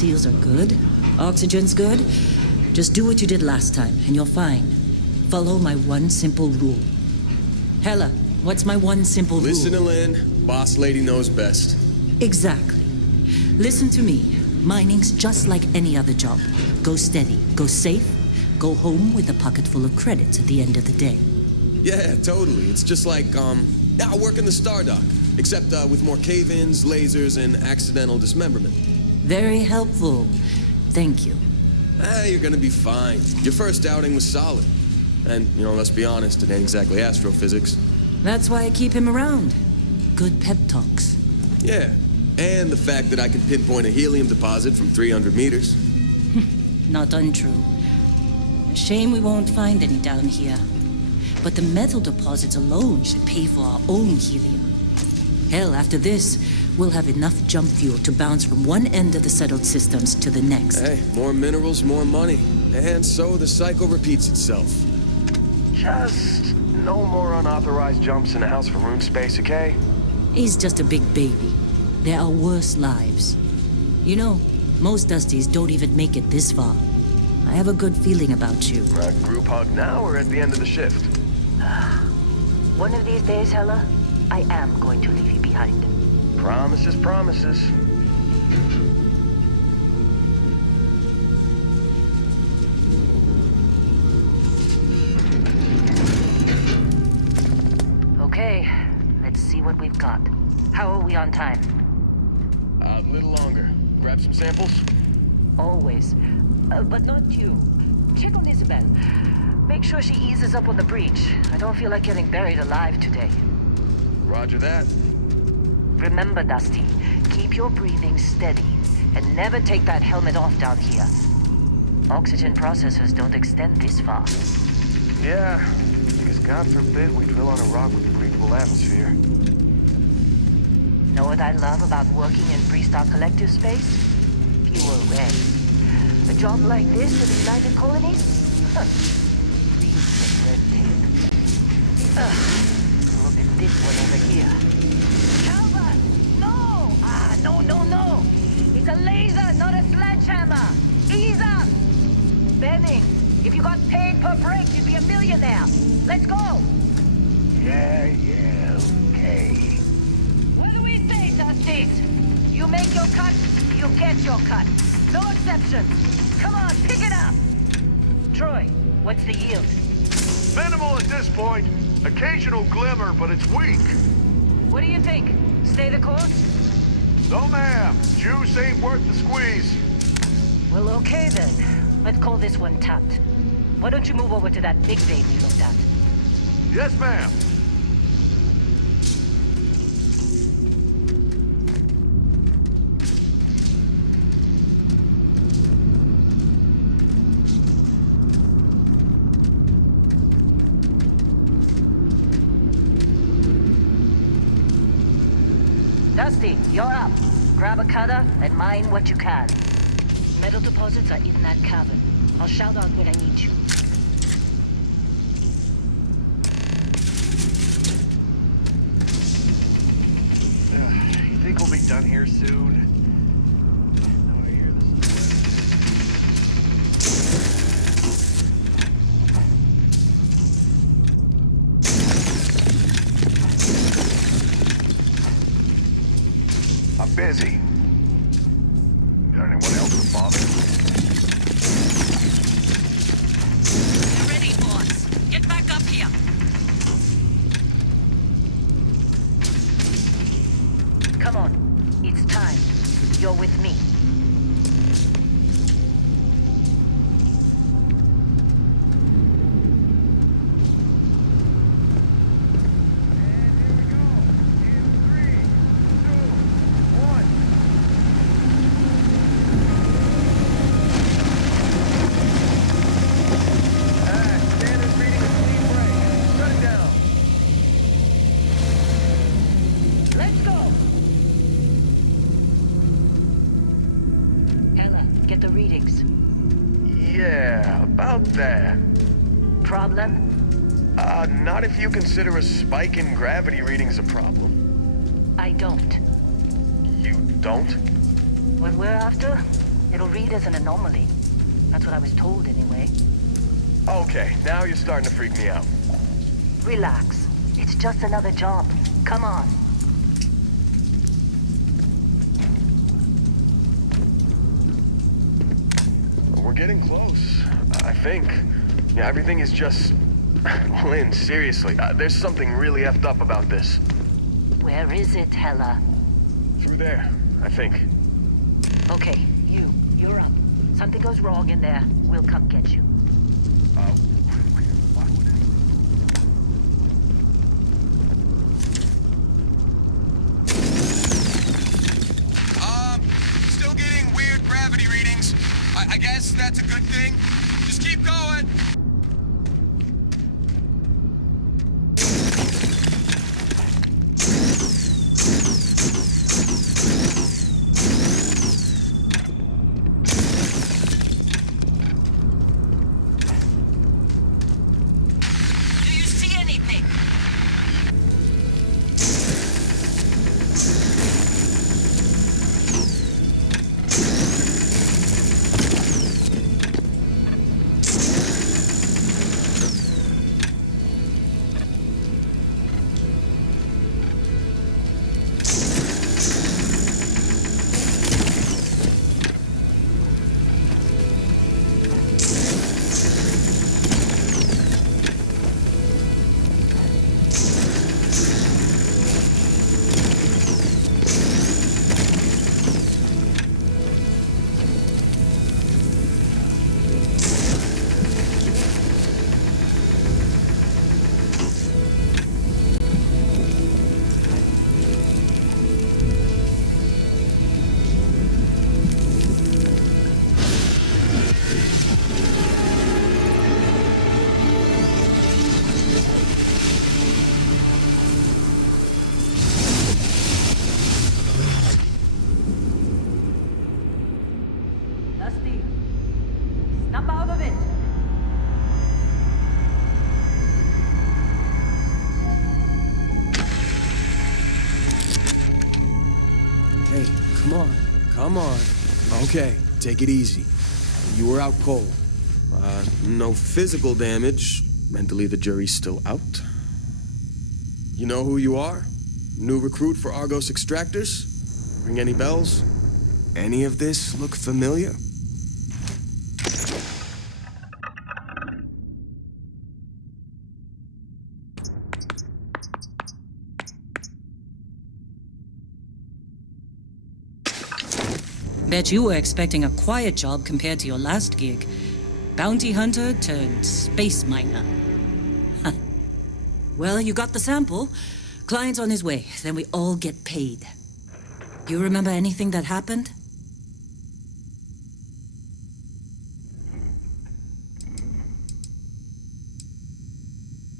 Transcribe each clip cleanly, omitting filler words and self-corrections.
seals are good, oxygen's good, just do what you did last time, and you're fine. Follow my one simple rule. Hella, what's my one simple rule? Listen to Lynn. Boss lady knows best. Exactly. Listen to me. Mining's just like any other job. Go steady, go safe, go home with a pocket full of credits at the end of the day. Yeah, totally. It's just like, I work in the Stardock, except with more cave-ins, lasers, and accidental dismemberment. Very helpful. Thank you. You're gonna be fine. Your first outing was solid. And, let's be honest, it ain't exactly astrophysics. That's why I keep him around. Good pep talks. Yeah, and the fact that I can pinpoint a helium deposit from 300 meters. Not untrue. Shame we won't find any down here. But the metal deposits alone should pay for our own helium. Hell, after this, we'll have enough jump fuel to bounce from one end of the settled systems to the next. Hey, more minerals, more money. And so the cycle repeats itself. Just no more unauthorized jumps in the house for room space, okay? He's just a big baby. There are worse lives. Most Dusties don't even make it this far. I have a good feeling about you. Group hug now or at the end of the shift? One of these days, Hella, I am going to leave you behind. Promises, promises. Okay, let's see what we've got. How are we on time? A little longer. Grab some samples? Always. But not you. Check on Isabel. Make sure she eases up on the breach. I don't feel like getting buried alive today. Roger that. Remember, Dusty, keep your breathing steady and never take that helmet off down here. Oxygen processors don't extend this far. Yeah, because God forbid we drill on a rock with a breathable atmosphere. Know what I love about working in Freestar Collective space? Fewer reds. A job like this in the United Colonies? Huh. Free from red tape. Look at this one over here. Calvert! No! No! It's a laser, not a sledgehammer! Ease up! Benning, if you got paid per break, you'd be a millionaire. Let's go! Yeah, okay. What do we say, Dusties? You make your cut, you get your cut. No exceptions. Come on, pick it up! Troy, what's the yield? Minimal at this point. Occasional glimmer, but it's weak. What do you think? Stay the course? No, ma'am. Juice ain't worth the squeeze. Well, okay then. Let's call this one tapped. Why don't you move over to that big babe we looked at? Yes, ma'am. Dusty, you're up. Grab a cutter and mine what you can. Metal deposits are in that cavern. I'll shout out when I need you. You think we'll be done here soon? I hear this. I'm busy. Got anyone else to bother? We're ready, boss. Get back up here. Come on. It's time. You're with me. Get the readings. Yeah, about that. Problem? Not if you consider a spike in gravity readings a problem. I don't. You don't? What we're after? It'll read as an anomaly. That's what I was told anyway. Okay, now you're starting to freak me out. Relax. It's just another job. Come on. We're getting close, I think. Yeah, everything is just... Lynn, seriously, there's something really effed up about this. Where is it, Hella? Through there, I think. Okay, you're up. Something goes wrong in there, we'll come get you. Why would Still getting weird gravity readings. I guess that's a good thing. Just keep going. Do you see anything? Dusty, snap out of it. Hey, come on. Come on. Okay, take it easy. You were out cold. No physical damage. Mentally, the jury's still out. You know who you are? New recruit for Argos Extractors? Ring any bells? Any of this look familiar? Bet you were expecting a quiet job compared to your last gig. Bounty hunter turned space miner. Huh. Well, you got the sample. Client's on his way, then we all get paid. You remember anything that happened?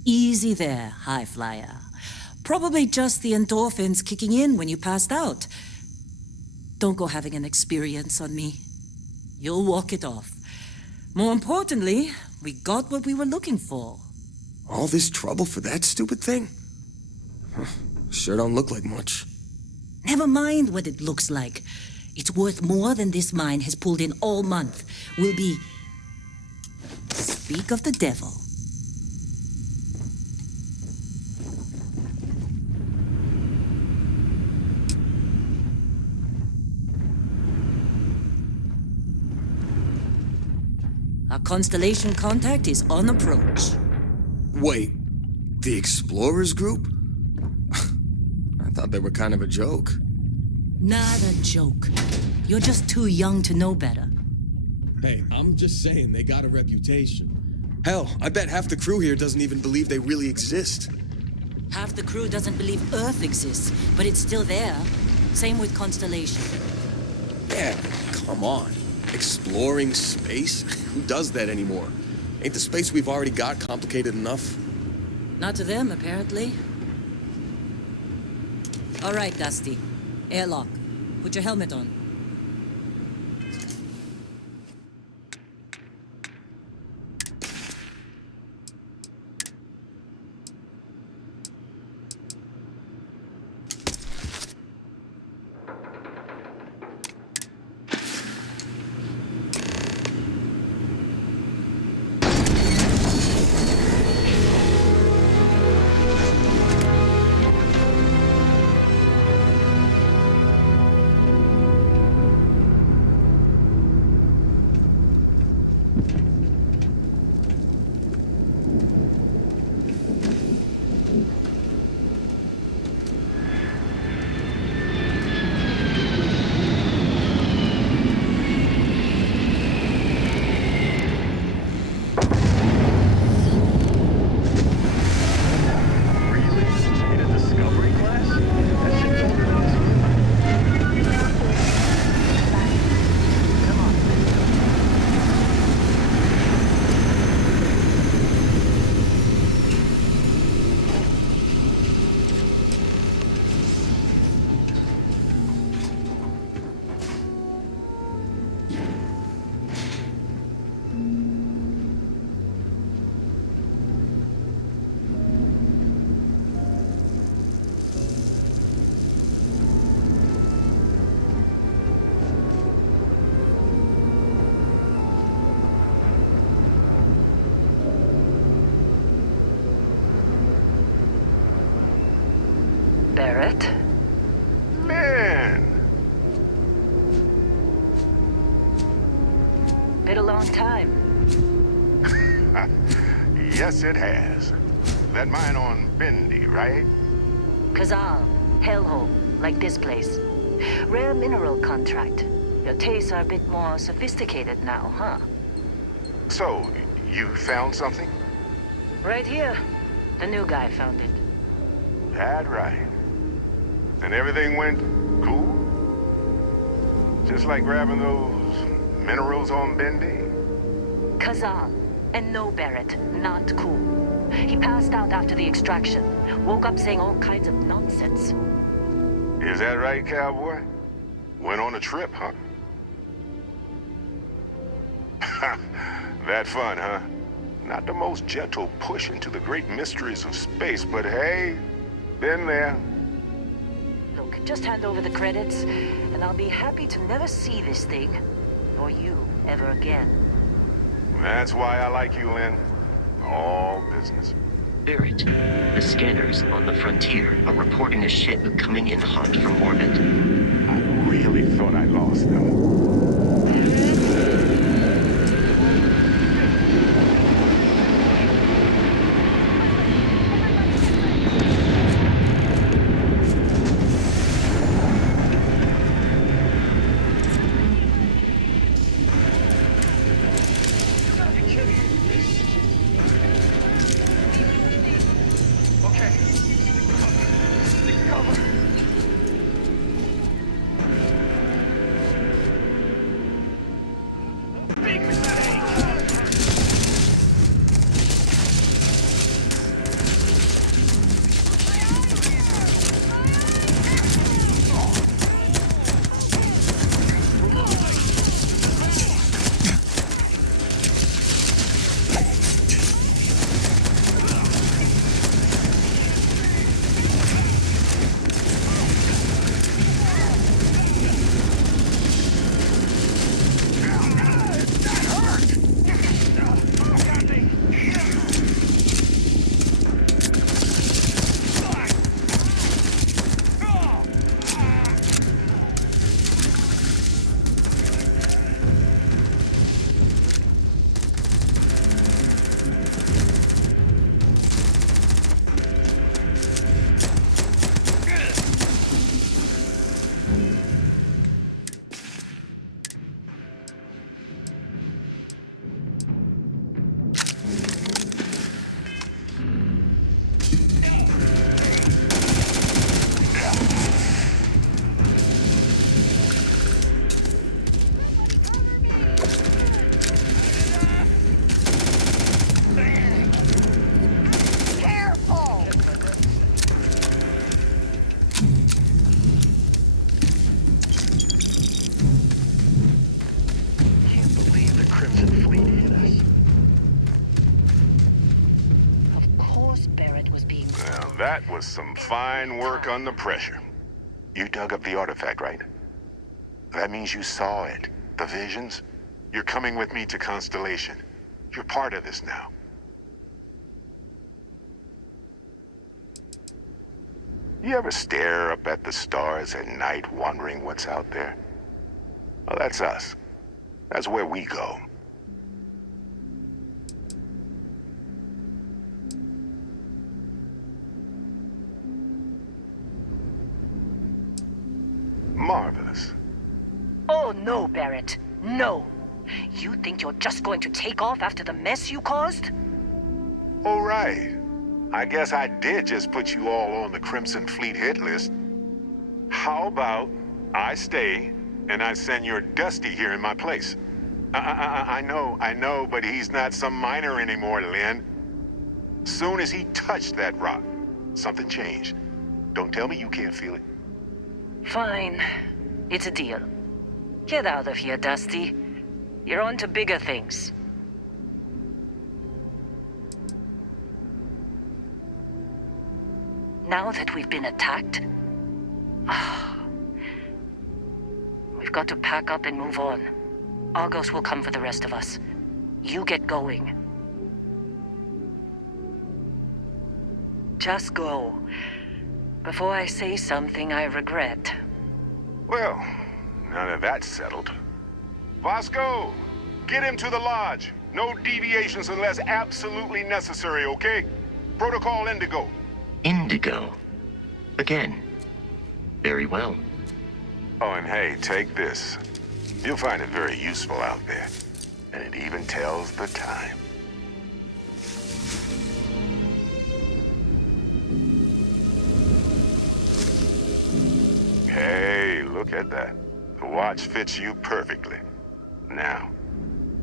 Easy there, high flyer. Probably just the endorphins kicking in when you passed out. Don't go having an experience on me. You'll walk it off. More importantly, we got what we were looking for. All this trouble for that stupid thing? Huh, sure don't look like much. Never mind what it looks like. It's worth more than this mine has pulled in all month. We'll be... Speak of the devil. Our Constellation contact is on approach. Wait, the Explorers group? I thought they were kind of a joke. Not a joke. You're just too young to know better. Hey, I'm just saying they got a reputation. Hell, I bet half the crew here doesn't even believe they really exist. Half the crew doesn't believe Earth exists, but it's still there. Same with Constellation. Yeah, come on. Exploring space? Who does that anymore? Ain't the space we've already got complicated enough? Not to them, apparently. All right, Dusty. Airlock. Put your helmet on. Barrett. Man! Been a long time. Yes, it has. That mine on Bendy, right? Kazal, hellhole, like this place. Rare mineral contract. Your tastes are a bit more sophisticated now, huh? So, you found something? Right here. The new guy found it. That right. And everything went cool? Just like grabbing those minerals on Bendy? Kazal, and no Barrett, not cool. He passed out after the extraction. Woke up saying all kinds of nonsense. Is that right, cowboy? Went on a trip, huh? That fun, huh? Not the most gentle push into the great mysteries of space, but hey, been there. Look, just hand over the credits, and I'll be happy to never see this thing, or you, ever again. That's why I like you, Lynn. All business. Barrett, the scanners on the frontier are reporting a ship coming in hot from orbit. I really thought I lost them. That was some fine work under pressure. You dug up the artifact, right? That means you saw it. The visions? You're coming with me to Constellation. You're part of this now. You ever stare up at the stars at night wondering what's out there? Well, that's us. That's where we go. Marvelous. Oh, no, Barrett. No. You think you're just going to take off after the mess you caused? All right. I guess I did just put you all on the Crimson Fleet hit list. How about I stay and I send your Dusty here in my place? I know, but he's not some miner anymore, Lynn. Soon as he touched that rock, something changed. Don't tell me you can't feel it. Fine. It's a deal. Get out of here, Dusty. You're on to bigger things. Now that we've been attacked, we've got to pack up and move on. Argos will come for the rest of us. You get going. Just go. before I say something I regret. Well, now that that's settled. Vasco, get him to the lodge. No deviations unless absolutely necessary, okay? Protocol Indigo. Indigo. Again. Very well. Oh, and hey, take this. You'll find it very useful out there. And it even tells the time. Hey, look at that. The watch fits you perfectly. Now,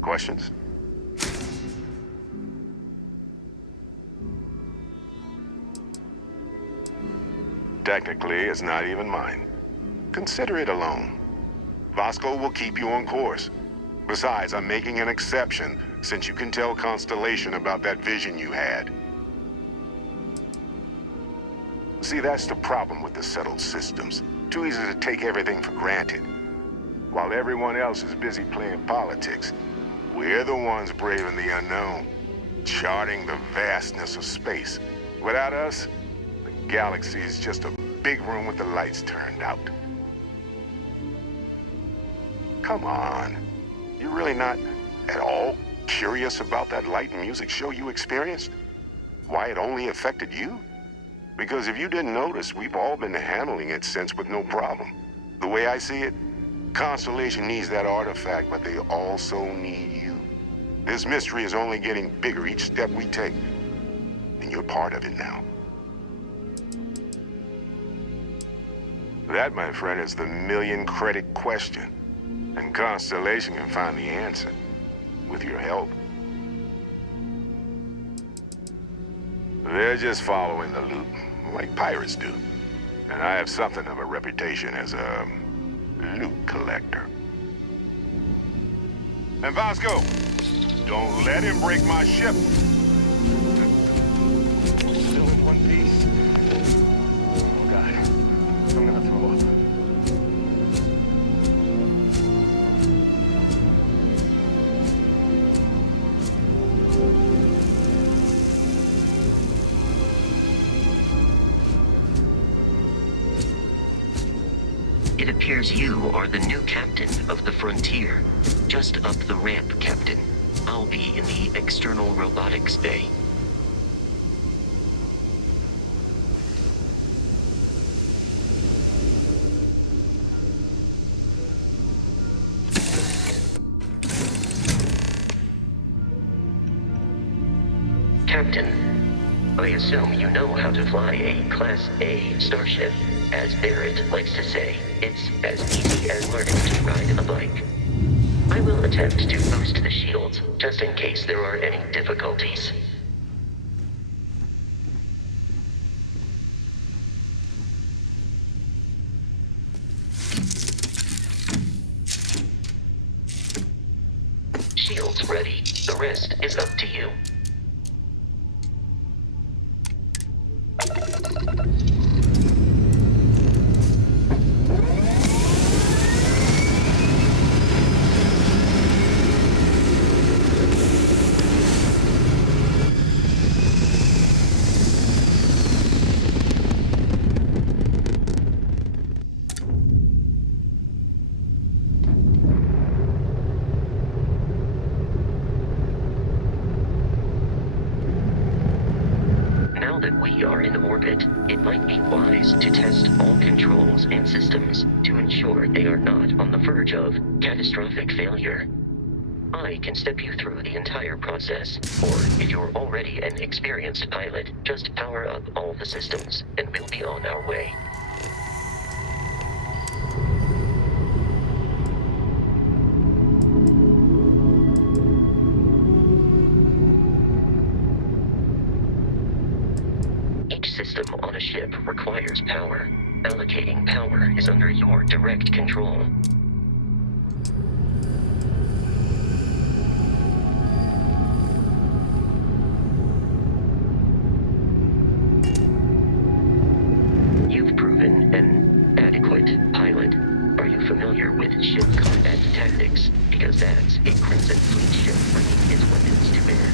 questions? Technically, it's not even mine. Consider it a loan. Vasco will keep you on course. Besides, I'm making an exception, since you can tell Constellation about that vision you had. See, that's the problem with the settled systems. Too easy to take everything for granted. While everyone else is busy playing politics, we're the ones braving the unknown, charting the vastness of space. Without us, the galaxy is just a big room with the lights turned out. Come on. You're really not at all curious about that light and music show you experienced? Why it only affected you? Because if you didn't notice, we've all been handling it since with no problem. The way I see it, Constellation needs that artifact, but they also need you. This mystery is only getting bigger each step we take, and you're part of it now. That, my friend, is the million-credit question, and Constellation can find the answer, with your help. They're just following the loot, like pirates do. And I have something of a reputation as a loot collector. And Vasco, don't let him break my ship. Still in one piece. Oh God, I'm gonna throw up. It appears you are the new captain of the Frontier. Just up the ramp, Captain. I'll be in the external robotics bay. Captain, I assume you know how to fly a Class A starship. As Barrett likes to say, it's as easy as learning to ride a bike. I will attempt to boost the shields, just in case there are any difficulties. Shields ready. The rest is up to you. It might be wise to test all controls and systems to ensure they are not on the verge of catastrophic failure. I can step you through the entire process, or if you're already an experienced pilot, just power up all the systems, and we'll be on our way. System on a ship requires power. Allocating power is under your direct control. You've proven an adequate pilot. Are you familiar with ship combat tactics? Because that's a Crimson Fleet ship bringing its weapons to bear.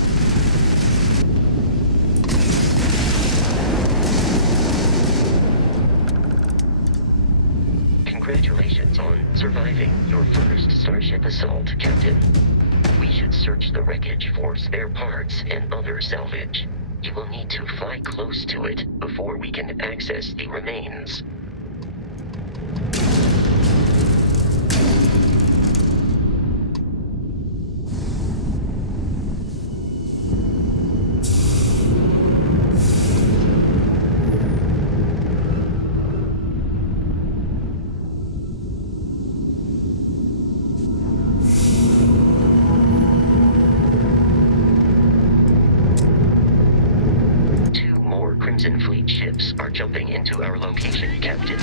Congratulations on surviving your first starship assault, Captain. We should search the wreckage for spare parts and other salvage. You will need to fly close to it before we can access the remains. Crimson Fleet ships are jumping into our location, Captain.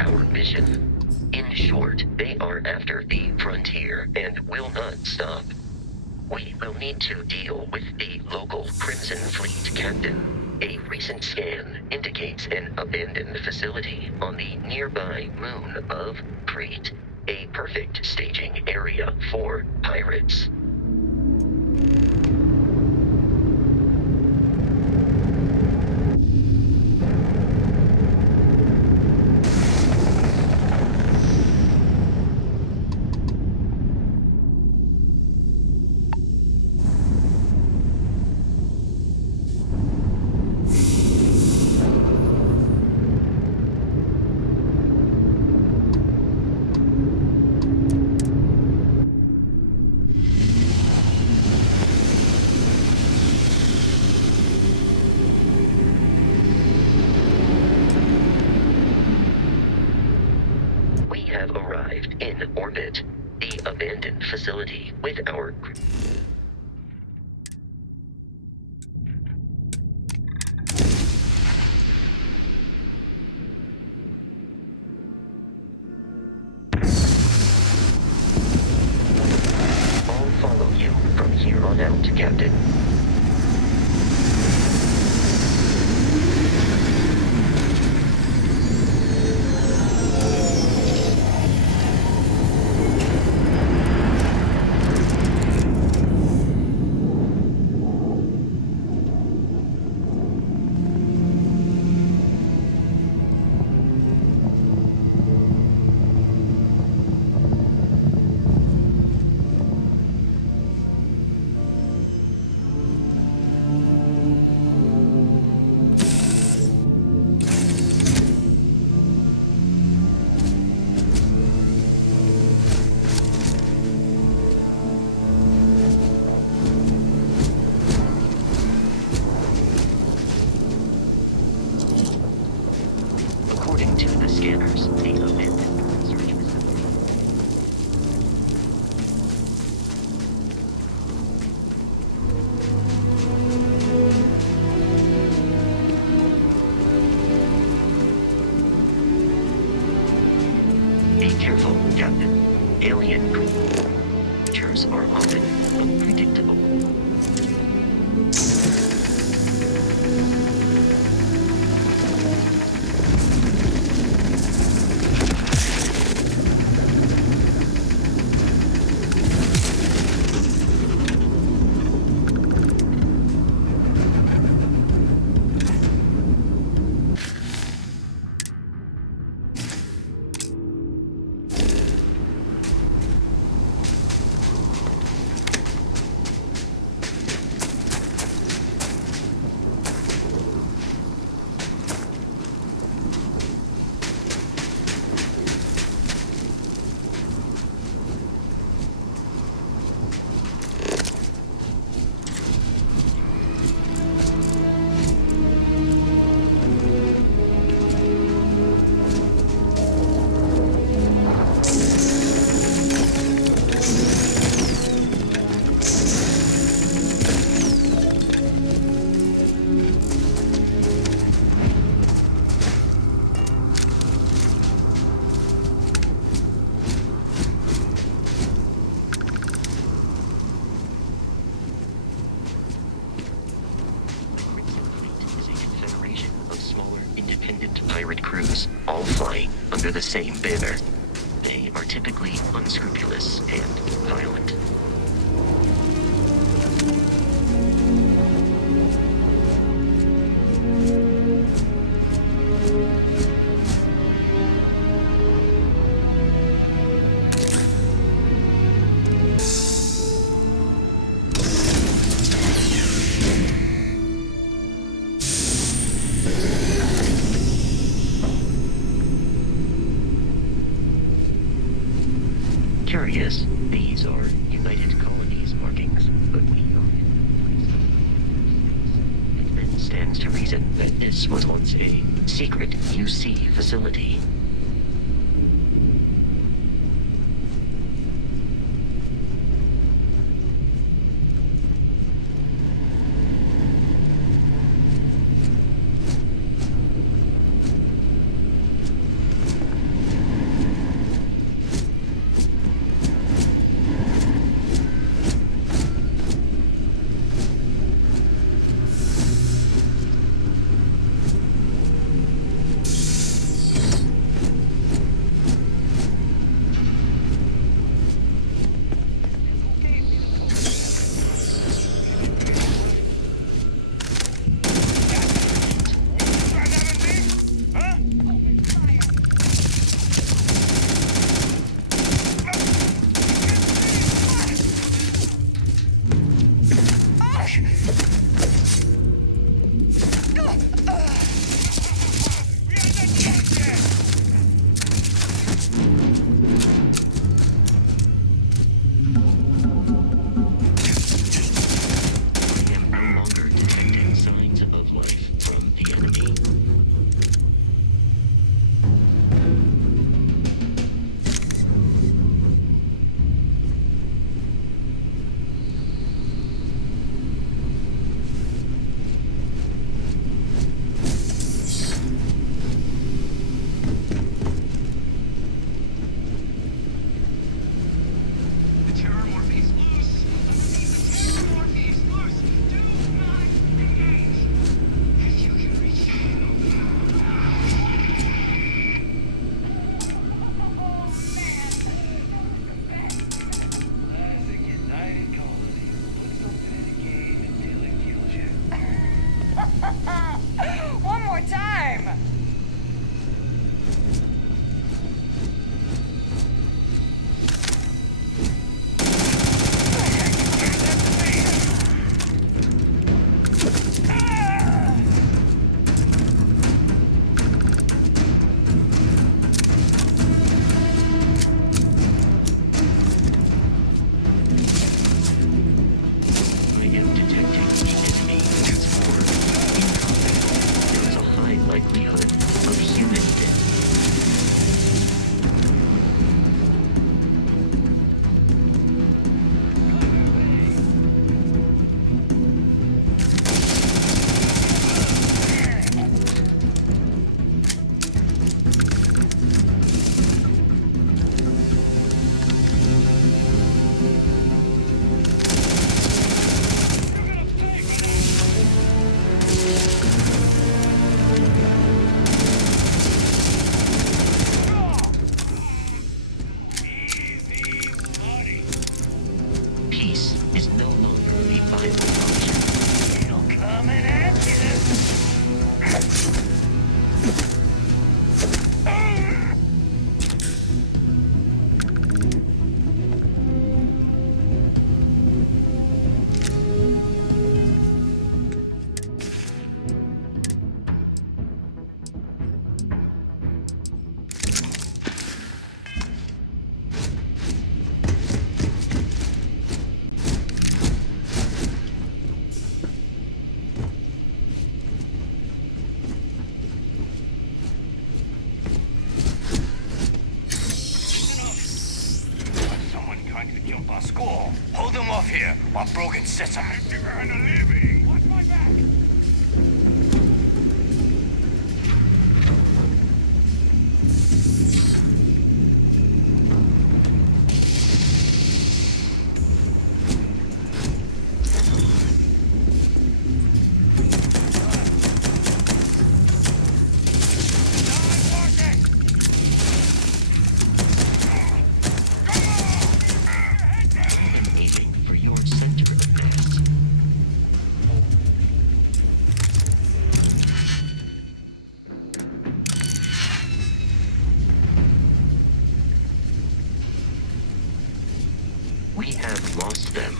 Our mission. In short, they are after the frontier and will not stop. We will need to deal with the local Crimson Fleet captain. A recent scan indicates an abandoned facility on the nearby moon of Kreet, a perfect staging area for pirates. In orbit, the abandoned facility with our I'll follow you from here on out, Captain. Be careful, Captain. Alien creatures are often unpredictable. all flying under the same banner. They are typically unscrupulous and violent. Curious, these are United Colonies markings, but we are in the place. It then stands to reason that this was once a secret UC facility. One more time! What broken system? You earn a living. Watch my back. Not working. We have lost them.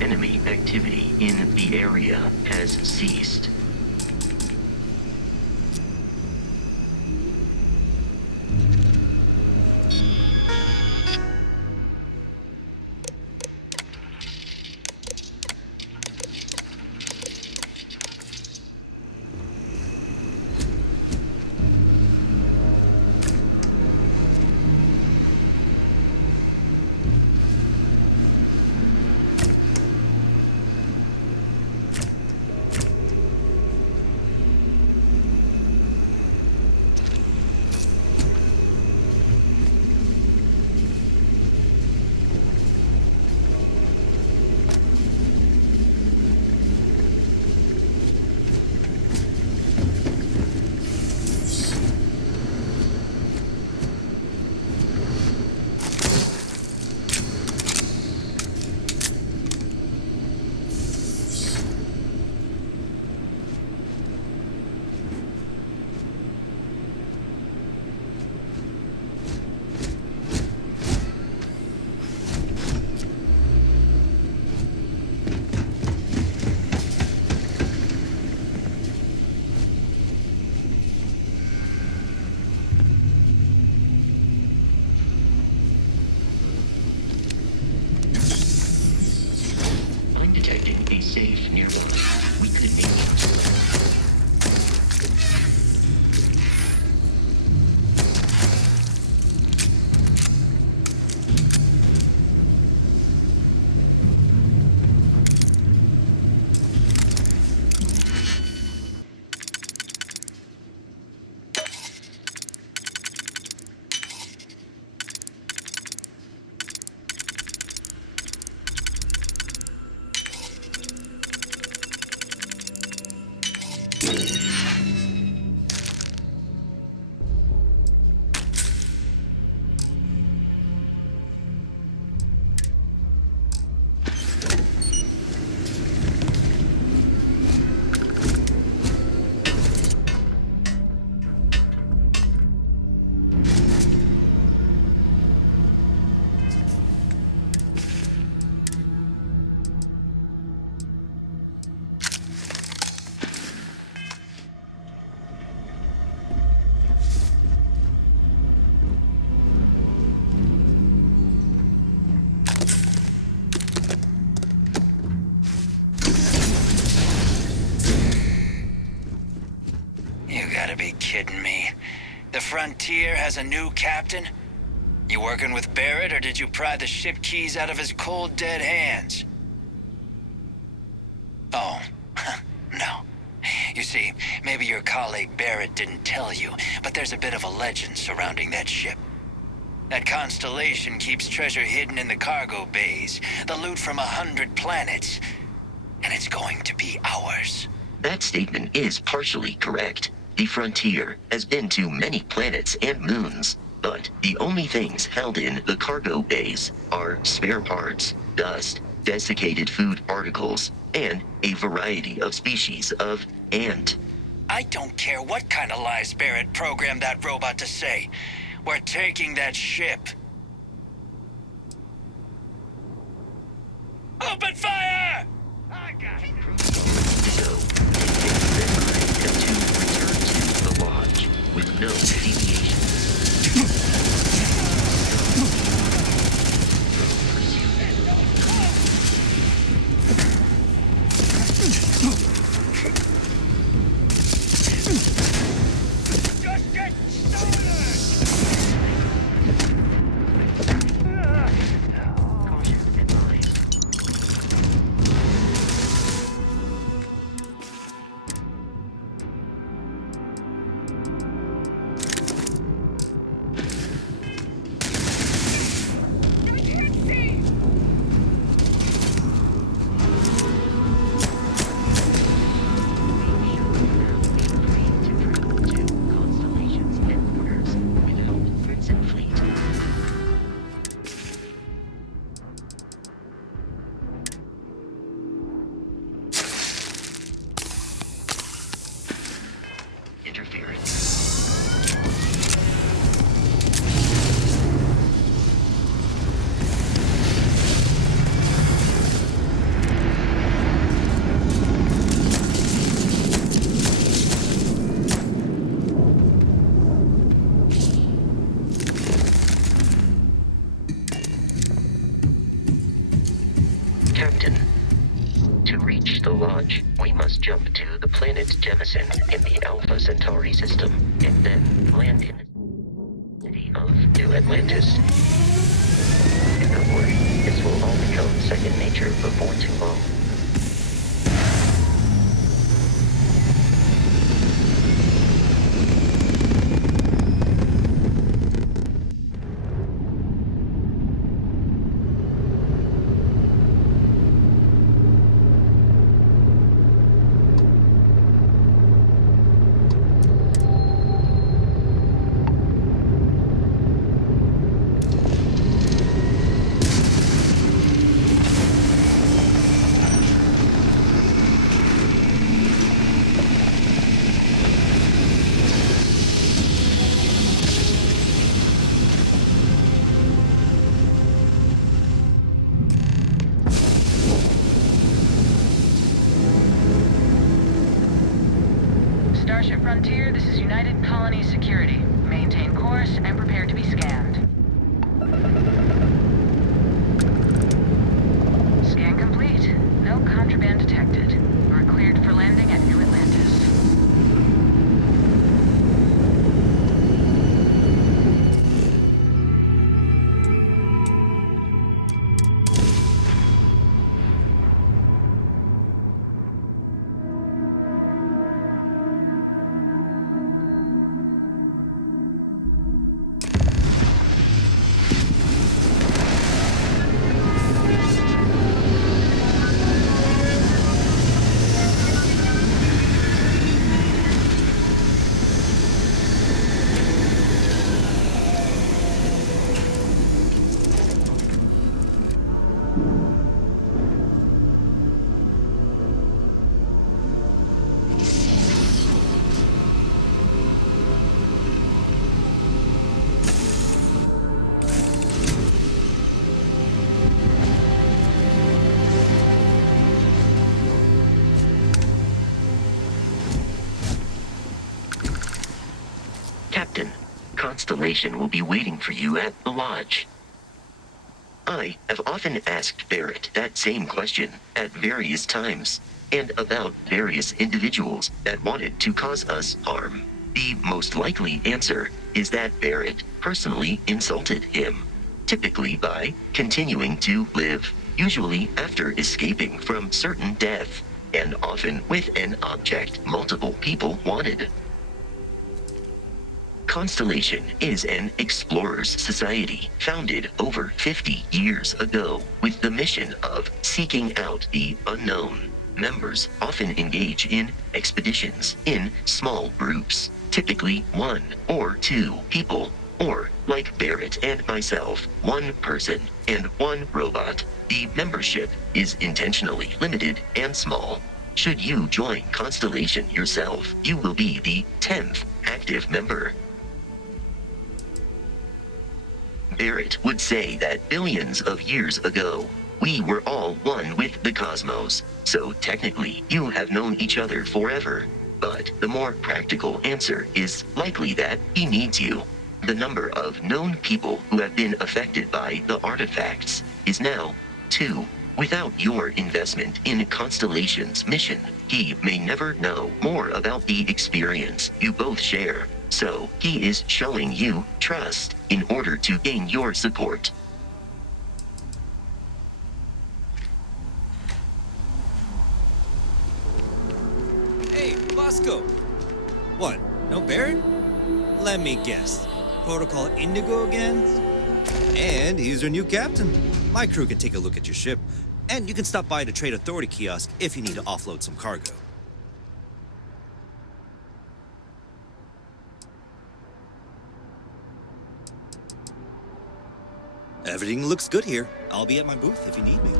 Enemy activity in the area has ceased. I'm detecting a safe nearby. We could maybe... Kidding me. The Frontier has a new captain? You working with Barrett, or did you pry the ship keys out of his cold, dead hands? Oh, no. You see, maybe your colleague Barrett didn't tell you, but there's a bit of a legend surrounding that ship. That Constellation keeps treasure hidden in the cargo bays, the loot from 100 planets, and it's going to be ours. That statement is partially correct. The Frontier has been to many planets and moons, but the only things held in the cargo bays are spare parts, dust, desiccated food particles, and a variety of species of ant. I don't care what kind of lies Barrett programmed that robot to say. We're taking that ship. Open fire! I got it. So, I am to return to the lodge with no deviation. Captain, to reach the Lodge, we must jump to the planet Jemison in the Alpha Centauri system, and then land in the city of New Atlantis. Don't worry, this will all become second nature before too long. Starship Frontier, this is United Colony Security. Maintain course and prepare to be scanned. Scan complete. No contraband detected. We're cleared for landing at New Atlantis. Captain, Constellation will be waiting for you at the Lodge. I have often asked Barrett that same question at various times, and about various individuals that wanted to cause us harm. The most likely answer is that Barrett personally insulted him, typically by continuing to live, usually after escaping from certain death, and often with an object multiple people wanted. Constellation is an explorers society founded over 50 years ago with the mission of seeking out the unknown. Members often engage in expeditions in small groups, typically 1 or 2 people, or, like Barrett and myself, 1 person and 1 robot. The membership is intentionally limited and small. Should you join Constellation yourself, you will be the 10th active member. Barrett would say that billions of years ago, we were all one with the cosmos, so technically you have known each other forever. But the more practical answer is likely that he needs you. The number of known people who have been affected by the artifacts is now 2. Without your investment in Constellation's mission, he may never know more about the experience you both share. So, he is showing you trust in order to gain your support. Hey, Bosco! What, no Barrett? Let me guess. Protocol Indigo again? And he's your new captain. My crew can take a look at your ship, and you can stop by the Trade Authority kiosk if you need to offload some cargo. Everything looks good here. I'll be at my booth if you need me.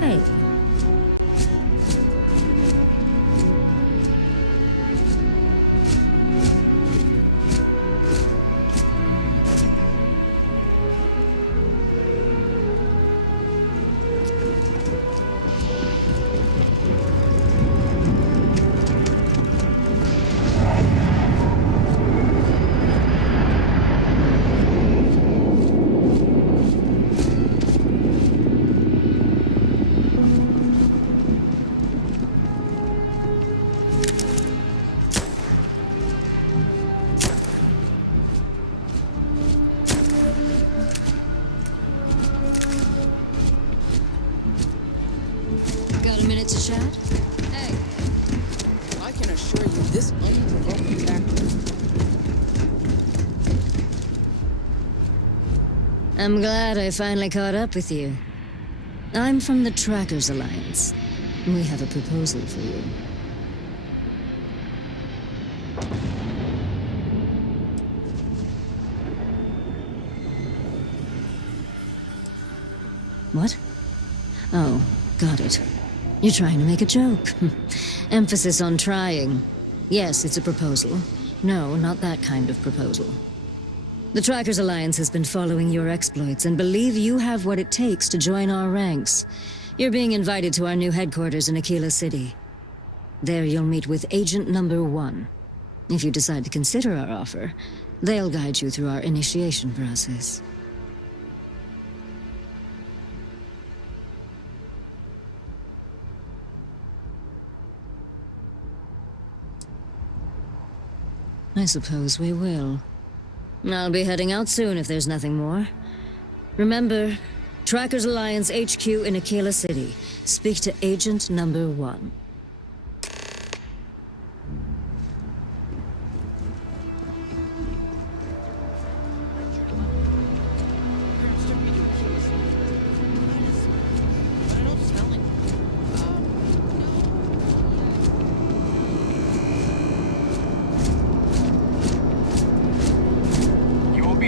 Hey. I'm glad I finally caught up with you. I'm from the Trackers Alliance. We have a proposal for you. What? Oh, got it. You're trying to make a joke. Emphasis on trying. Yes, it's a proposal. No, not that kind of proposal. The Trackers Alliance has been following your exploits and believe you have what it takes to join our ranks. You're being invited to our new headquarters in Aquila City. There you'll meet with Agent Number 1. If you decide to consider our offer, they'll guide you through our initiation process. I suppose we will. I'll be heading out soon if there's nothing more. Remember, Trackers Alliance HQ in Aquila City. Speak to Agent Number 1.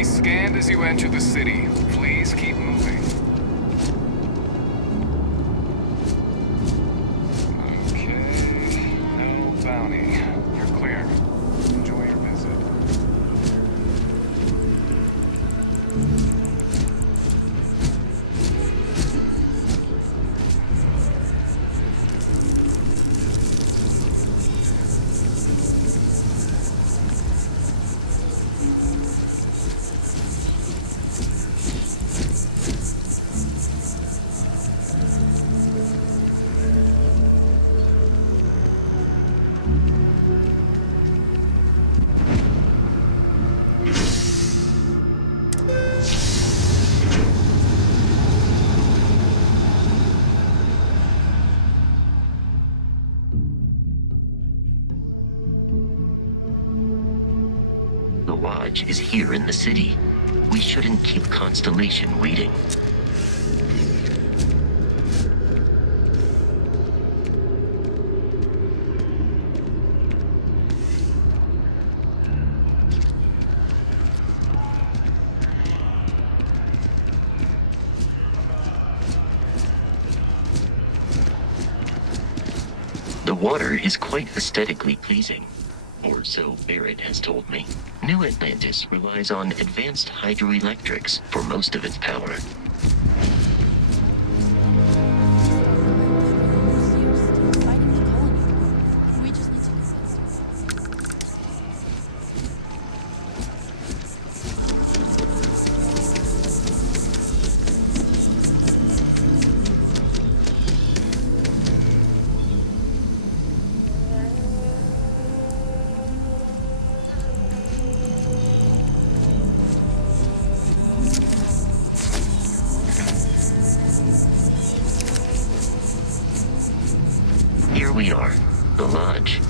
Scanned as you enter the city. Please keep moving. Okay, no bounty. You're clear. Enjoy your visit. Lodge is here in the city. We shouldn't keep Constellation waiting. The water is quite aesthetically pleasing. Or so Barrett has told me. New Atlantis relies on advanced hydroelectrics for most of its power. Here we are, the lodge.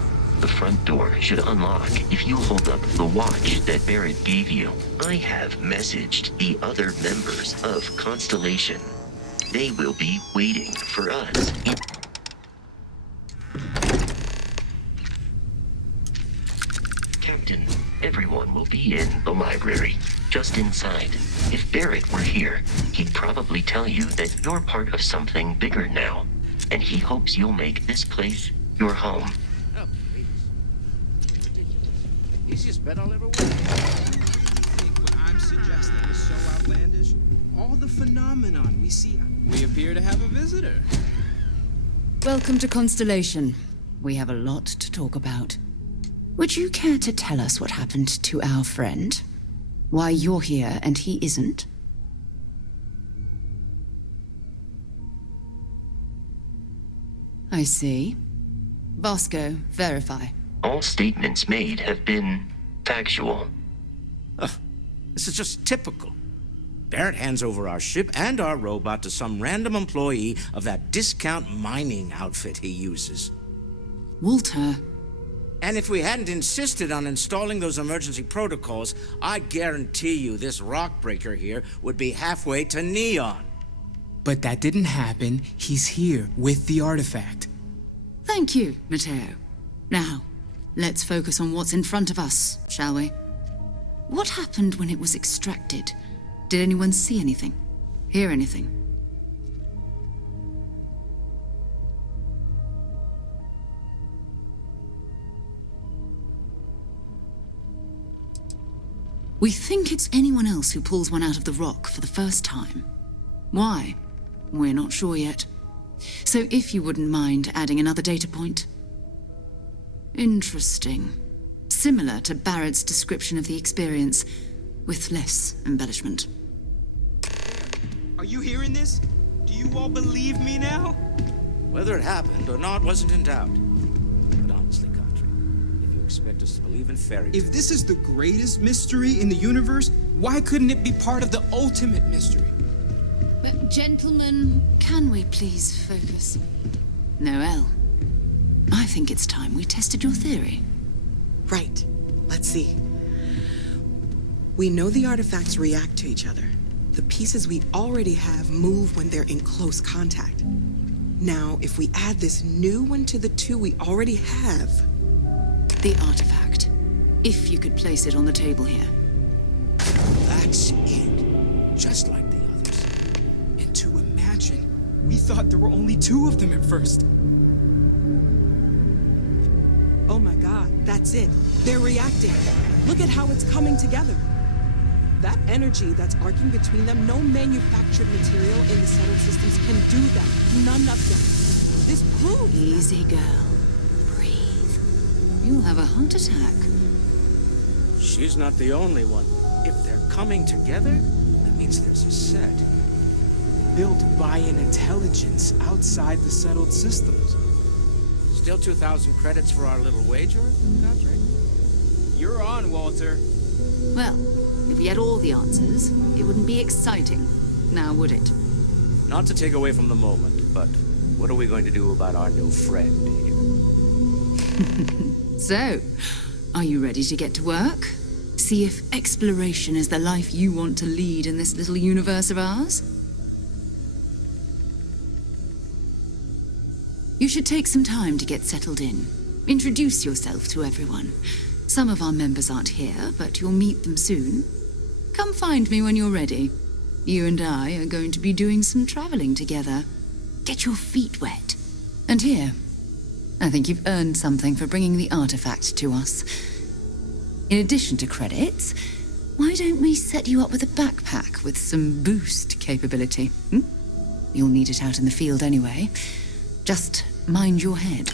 The front door should unlock if you hold up the watch that Barrett gave you. I have messaged the other members of Constellation. They will be waiting for us in... Captain, everyone will be in the library, just inside. If Barrett were here, he'd probably tell you that you're part of something bigger now. And he hopes you'll make this place your home. Oh, please. Easiest bet I'll ever win. What I'm suggesting is so outlandish. All the phenomenon we see. We appear to have a visitor. Welcome to Constellation. We have a lot to talk about. Would you care to tell us what happened to our friend? Why you're here and he isn't? I see. Bosco, verify. All statements made have been factual. This is just typical. Barrett hands over our ship and our robot to some random employee of that discount mining outfit he uses. Walter, And if we hadn't insisted on installing those emergency protocols, I guarantee you this rock breaker here would be halfway to Neon. But that didn't happen. He's here with the artifact. Thank you, Matteo. Now, let's focus on what's in front of us, shall we? What happened when it was extracted? Did anyone see anything? Hear anything? We think it's anyone else who pulls one out of the rock for the first time. Why? We're not sure yet. So if you wouldn't mind adding another data point. Interesting. Similar to Barrett's description of the experience, with less embellishment. Are you hearing this? Do you all believe me now? Whether it happened or not wasn't in doubt. But honestly, Country, if you expect us to believe in fairy tales... If this is the greatest mystery in the universe, why couldn't it be part of the ultimate mystery? But gentlemen, can we please focus? Noelle, I think it's time we tested your theory. Right. Let's see. We know the artifacts react to each other. The pieces we already have move when they're in close contact. Now, if we add this new one to the two we already have... The artifact. If you could place it on the table here. That's it. Just like the others. And to imagine, we thought there were only 2 of them at first. Oh my god, that's it. They're reacting. Look at how it's coming together. That energy that's arcing between them, no manufactured material in the settled systems can do that. None of them. This proves... Easy, girl. Breathe. You'll have a heart attack. She's not the only one. If they're coming together, that means there's a set. Built by an intelligence outside the settled systems. Still 2,000 credits for our little wager, Country? You're on, Walter. Well, if we had all the answers, it wouldn't be exciting, now would it? Not to take away from the moment, but what are we going to do about our new friend here? So, are you ready to get to work? See if exploration is the life you want to lead in this little universe of ours? You should take some time to get settled in. Introduce yourself to everyone. Some of our members aren't here, but you'll meet them soon. Come find me when you're ready. You and I are going to be doing some traveling together. Get your feet wet. And here, I think you've earned something for bringing the artifact to us. In addition to credits, why don't we set you up with a backpack with some boost capability? You'll need it out in the field anyway. Just mind your head.